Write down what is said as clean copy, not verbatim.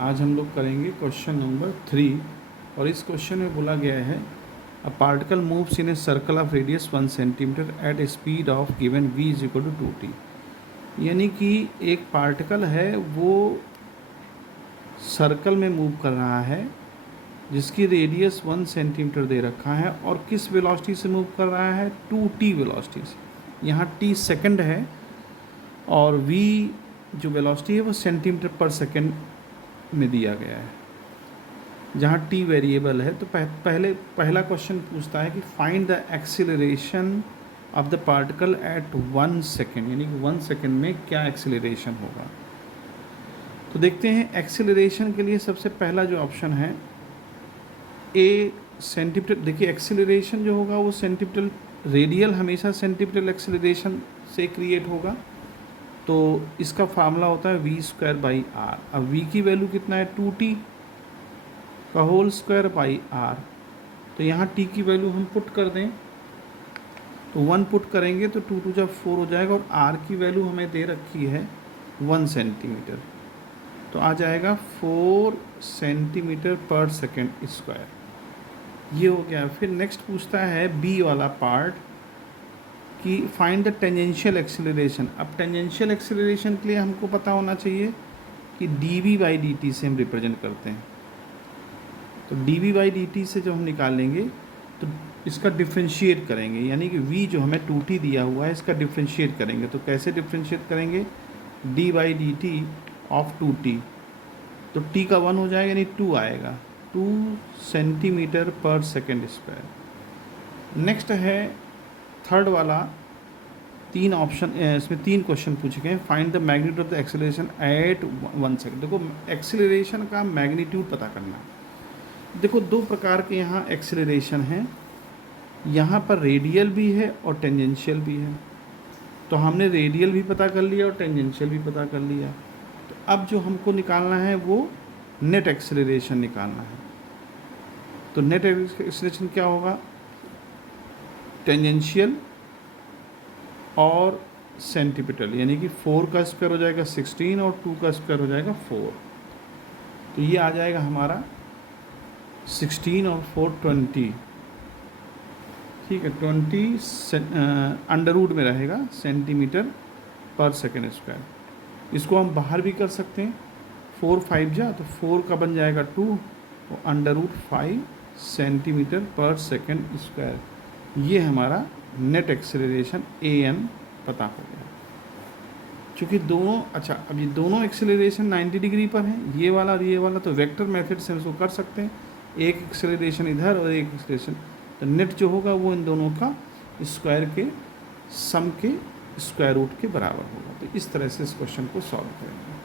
आज हम लोग करेंगे क्वेश्चन नंबर 3 और इस क्वेश्चन में बोला गया है a particle moves in a circle of radius 1 centimetre at a speed of given v is equal to 2t। यानी कि एक पार्टिकल है वो सर्कल में मूव कर रहा है जिसकी रेडियस 1 सेंटीमीटर दे रखा है और किस वेलोसिटी से मूव कर रहा है 2t वेलोसिटी से। यहाँ t सेकंड है और v जो वेलोसिटी है वो सेंटीमीटर पर सेकंड में दिया गया है, जहाँ t वेरिएबल है। तो पहला क्वेश्चन पूछता है कि find the acceleration of the particle at 1 second, यानी कि 1 सेकेंड में क्या एक्सीलरेशन होगा। तो देखते हैं एक्सीलरेशन के लिए सबसे पहला जो ऑप्शन है ए सेंटीमीटर। देखिए एक्सीलरेशन जो होगा वो सेंटीमीटर, रेडियल हमेशा सेंटीमीटर एक्सीलरेशन से क्रिएट होगा। तो इसका फार्मूला होता है v स्क्वायर बाई आर। अब v की वैल्यू कितना है 2t का होल स्क्वायर बाई आर। तो यहाँ t की वैल्यू हम पुट कर दें तो 1 पुट करेंगे तो 2 2 जब 4 हो जाएगा और r की वैल्यू हमें दे रखी है 1 सेंटीमीटर, तो आ जाएगा 4 सेंटीमीटर पर सेकेंड स्क्वायर। ये हो गया। फिर नेक्स्ट पूछता है b वाला पार्ट कि फाइंड द टेंजेंशियल एक्सीलरेशन। अब टेंजेंशियल एक्सीलरेशन के लिए हमको पता होना चाहिए कि dv बाई dt से हम रिप्रेजेंट करते हैं। तो dv बाई dt से जब हम निकालेंगे तो इसका डिफ्रेंशिएट करेंगे, यानी कि v जो हमें 2t दिया हुआ है इसका डिफ्रेंशिएट करेंगे। तो कैसे डिफ्रेंशिएट करेंगे, d by dt of 2t, तो t का 1 हो जाएगा यानी 2 आएगा, 2 centimetre per second square. Next है थर्ड वाला, 3 ऑप्शन, इसमें 3 क्वेश्चन पूछे गए। Find the magnitude of the acceleration at 1 second. देखो एक्सीलरेशन का मैग्नीट्यूड पता करना। देखो 2 प्रकार के यहाँ एक्सीलरेशन हैं, यहाँ पर रेडियल भी है और टेंजेंशियल भी है। तो हमने रेडियल भी पता कर लिया और टेंजेंशियल भी पता कर लिया। तो अब जो हमको निकालना है वो नेट एक्सीलरेशन निकालना है। तो नेट एक्सीलरेशन क्या होगा, टेंजेंशियल और सेंटीमीटर, यानी कि 4 का स्क्वायर हो जाएगा 16 और 2 का स्क्वायर हो जाएगा 4। तो ये आ जाएगा हमारा 16 और 4 20, ठीक है, 20 अंडर रूट में रहेगा सेंटीमीटर पर सेकेंड स्क्वायर। इसको हम बाहर भी कर सकते हैं, 4 5 जा तो 4 का बन जाएगा 2 और under root 5 centimetre per second square. ये हमारा नेट एक्सीलरेशन an पता हो गया। चूँकि दोनों, अच्छा अब ये दोनों एक्सीलरेशन 90 डिग्री पर हैं, ये वाला और ये वाला, तो वेक्टर मेथड से इसको कर सकते हैं, एक एक्सीलरेशन इधर और एक एक्सीलरेशन। तो नेट जो होगा वो इन दोनों का स्क्वायर के सम के स्क्वायर रूट के बराबर होगा। तो इस तरह से इस क्वेश्चन को सॉल्व करेंगे।